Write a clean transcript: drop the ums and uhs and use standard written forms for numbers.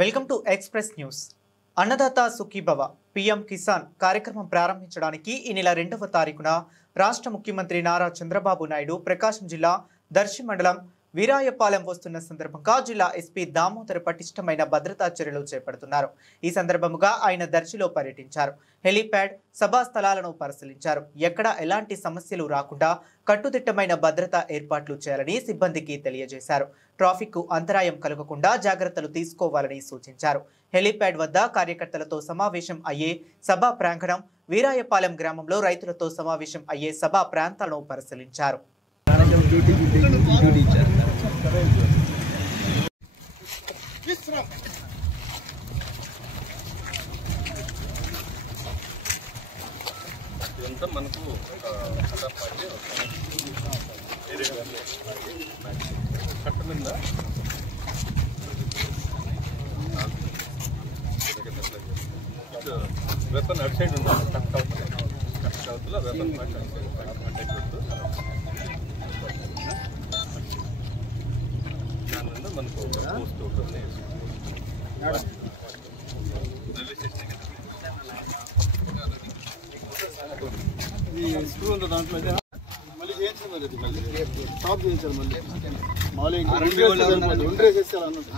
Welcome to express news. Annadata Sukhibhava PM Kisan కార్యక్రమం ప్రారంభించడానికి ఈ నెల 2వ తారీఖున రాష్ట్ర ముఖ్యమంత్రి నారా చంద్రబాబు నాయుడు ప్రకాశం జిల్లా దర్శి మండలం వీరాయపాలెం వస్తున్న సందర్భంగా జిల్లా ఎస్పీ దామోదర్ పటిష్టమైన భద్రతా చర్యలు చేపడుతున్నారు. ఈ సందర్భంగా ఆయన దర్శిలో పర్యటించారు. హెలీప్యాడ్, సభా స్థలాలను పరిశీలించారు. ఎక్కడ ఎలాంటి సమస్యలు రాకుండా కట్టుదిట్టమైన భద్రతా ఏర్పాట్లు చేయాలని సిబ్బందికి తెలియజేశారు. ట్రాఫిక్ అంతరాయం కలగకుండా జాగ్రత్తలు తీసుకోవాలని సూచించారు. హెలీప్యాడ్ వద్ద కార్యకర్తలతో సమావేశం అయ్యే సభా ప్రాంగణం, వీరాయపాలెం గ్రామంలో రైతులతో సమావేశం అయ్యే సభా ప్రాంతాలను పరిశీలించారు. ఇదంతా మనకు కట్ట మీద వెపన్ అటు సైడ్ ఉంటుంది. కట్ అవుతుందా వెపన్ దాని మనకు పోస్ట్ ఒకటి స్క్రూ ఉంది దాంట్లో మళ్ళీ చేయించాలి. మళ్ళీ స్టాప్ చేయించాలి. మళ్ళీ మామూలుగా వేసేస్తారు అన్నట్టు.